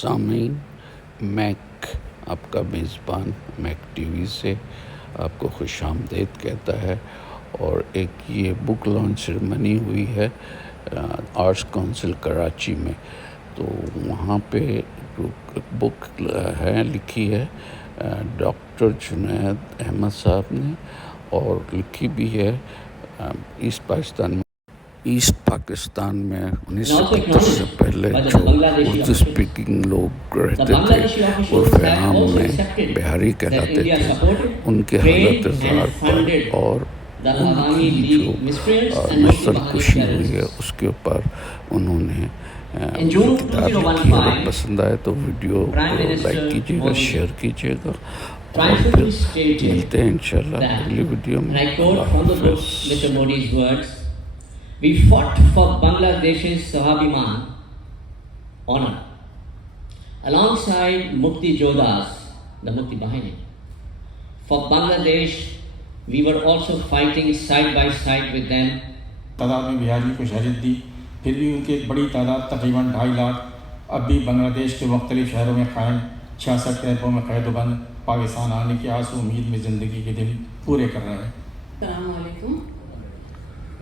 سامعین، میک آپ کا میزبان میک ٹی وی سے آپ کو خوش آمدید کہتا ہے، اور ایک یہ بک لانچ سیریمنی ہوئی ہے آرٹس کونسل کراچی میں، تو وہاں پہ بک ہے لکھی ہے ڈاکٹر جنید احمد صاحب نے، اور لکھی بھی ہے ایسٹ پاکستان میں 1971 سے پہلے جو اردو اسپیکنگ لوگ رہتے تھے عرف عام میں بہاری کہلاتے تھے، ان کے حالت زار پر اور ان کی جو نسل کشی ہوئی ہے اس کے اوپر انہوں نے کتاب لکھی ہے۔ اگر پسند آئے تو ویڈیو لائک کیجیے گا، شیئر کیجیے گا، اور پھر ملتے ہیں انشاءاللہ اگلی ویڈیو میں۔ اللہ حافظ۔ We fought for Bangladesh's Swabhiman honor alongside Mukti Jodhas, the Mukti Bahini. For Bangladesh, we were also fighting side by side with them. تعداد میں بہاری کو شہریت دی، پھر بھی ان کی ایک بڑی تعداد تقریباً 2.5 لاکھ اب بھی بنگلہ دیش کے مختلف شہروں میں قائم 66 کیمپوں میں قید و بند پاکستان آنے کی آس و امید میں زندگی کے دن پورے کر رہے ہیں۔ السلام علیکم۔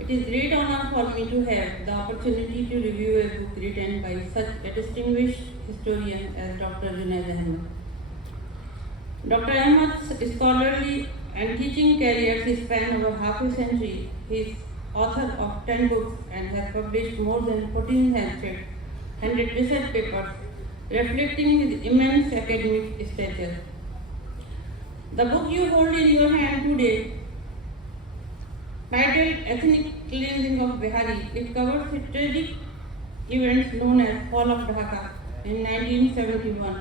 It is great honor for me to have the opportunity to review a book written by such a distinguished historian as Dr. Junaid Ahmed. Dr. Ahmed's scholarly and teaching career span over half a century. He is author of 10 books and has published more than 1,400 research papers, reflecting his immense academic stature. The book you hold in your hand today, titled Ethnic Cleansing of Bihari, it covers the tragic events known as Fall of Dhaka in 1971.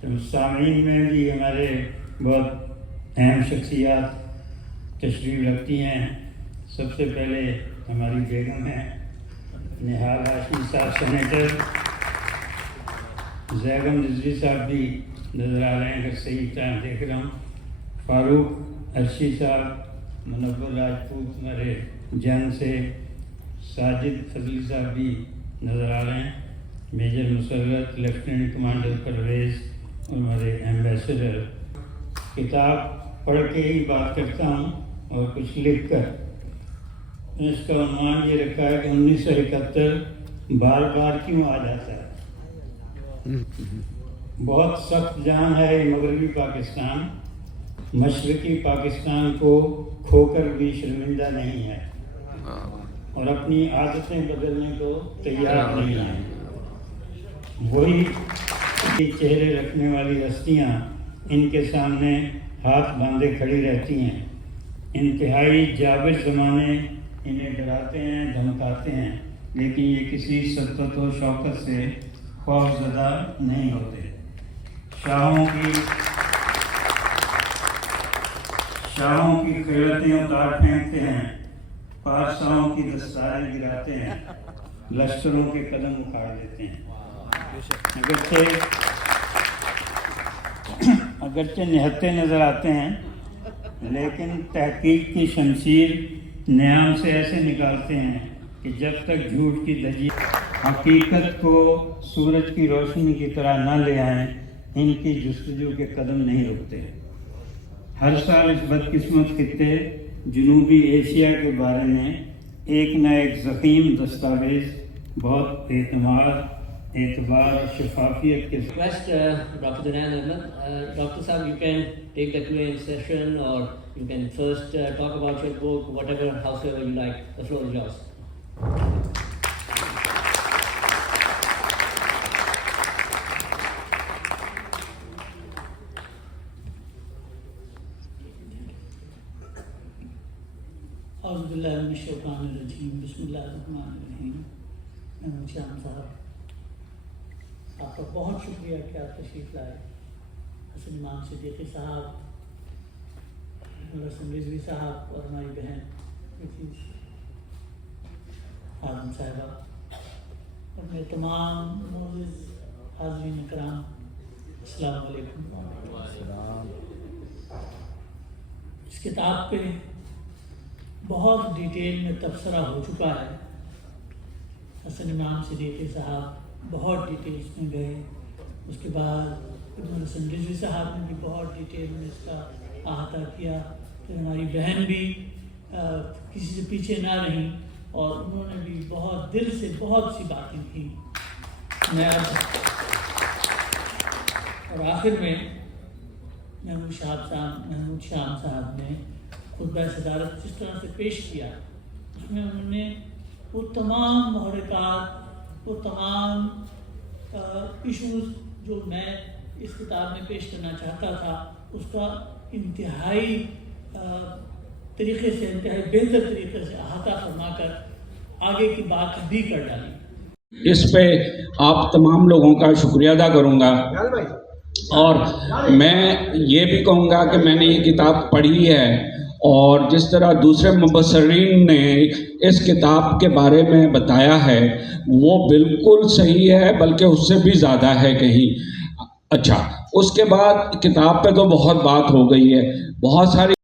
تو سامعین میں بھی ہمارے بہت اہم شخصیات تشریف رکھتی ہیں۔ سب سے پہلے ہماری بیگم ہیں نہال ہاشمی صاحب سینیٹر، زیغم رضوی صاحب بھی نظر آ رہے ہیں اگر صحیح ٹائم دیکھ رہا ہوں، فاروق عرشی صاحب، منور راجپوت ہمارے جنگ سے، ساجد فضلی صاحب بھی نظر آ رہے ہیں، میجر مسرت، لیفٹیننٹ کمانڈر پرویز اور ہمارے ایمبیسڈر۔ کتاب پڑھ کے ہی بات کرتا ہوں اور کچھ لکھ کر۔ اس کا عنوان یہ رکھا ہے کہ 1971 بار بار کیوں آ جاتا ہے۔ بہت سخت جان ہے یہ مغربی پاکستان، مشرقی پاکستان کو کھو کر بھی شرمندہ نہیں ہے اور اپنی عادتیں بدلنے کو تیار نہیں ہے۔ وہی چہرے رکھنے والی ہستیاں ان کے سامنے ہاتھ باندھے کھڑی رہتی ہیں۔ انتہائی جابر زمانے انہیں ڈراتے ہیں، دھمکاتے ہیں، لیکن یہ کسی سطوت و شوکت سے خوف زدہ نہیں ہوتے۔ شاہوں کی خیرتیں اتار پھینکتے ہیں، پادشاہوں کی دستاریں گراتے ہیں، لشکروں کے قدم اکھاڑ دیتے ہیں۔ اگرچہ نہتے نظر آتے ہیں، لیکن تحقیق کی شمشیر نیام سے ایسے نکالتے ہیں کہ جب تک جھوٹ کی دھجی حقیقت کو سورج کی روشنی کی طرح نہ لے آئیں، ان کی جستجو کے قدم نہیں رکتے۔ ہر سال اس بدقسمت خطے جنوبی ایشیا کے بارے میں ایک نہ ایک ضخیم دستاویز بہت اعتبار اور شفافیت کے Request Dr. Junaid Ahmed. Dr. Sahab, you can take the Q&A session, or you can first talk about your book, whatever, howsoever you like. The floor is yours. اعوذ باللہ من الشیطان الرجیم، بسم اللہ الرحمن الرحیم۔ محمد شام صاحب، آپ کا بہت شکریہ کہ آپ تشریف لائے۔ حسن امام صدیقی صاحب، حسن رضوی صاحب اور ہماری بہن اعظم صاحبہ اور میرے تمام معزز حاضرین کرام، السلام علیکم۔ اس کتاب پہ بہت ڈیٹیل میں تبصرہ ہو چکا ہے۔ حسن امام صدیقی صاحب بہت ڈیٹیلس میں گئے. اس کے بعد ابن حسن رضوی صاحب نے بھی بہت ڈیٹیل میں اس کا احاطہ کیا. پھر ہماری بہن بھی کسی سے پیچھے نہ رہیں اور انہوں نے بھی بہت دل سے بہت سی باتیں کی. اور آخر میں محمود شام صاحب نے خطبہ صدارت جس طرح سے پیش کیا، اس میں انہوں نے وہ تمام محرکات، وہ تمام ایشوز جو میں اس کتاب میں پیش کرنا چاہتا تھا، اس کا انتہائی طریقے سے، انتہائی بہتر طریقے سے احاطہ فرما کر آگے کی بات بھی کر ڈالی. اس پہ آپ تمام لوگوں کا شکریہ ادا کروں گا، اور میں یہ بھی کہوں گا کہ میں نے یہ کتاب پڑھی ہے، اور جس طرح دوسرے مبصرین نے اس کتاب کے بارے میں بتایا ہے وہ بالکل صحیح ہے، بلکہ اس سے بھی زیادہ ہے کہیں. اچھا، اس کے بعد کتاب پہ تو بہت بات ہو گئی ہے، بہت ساری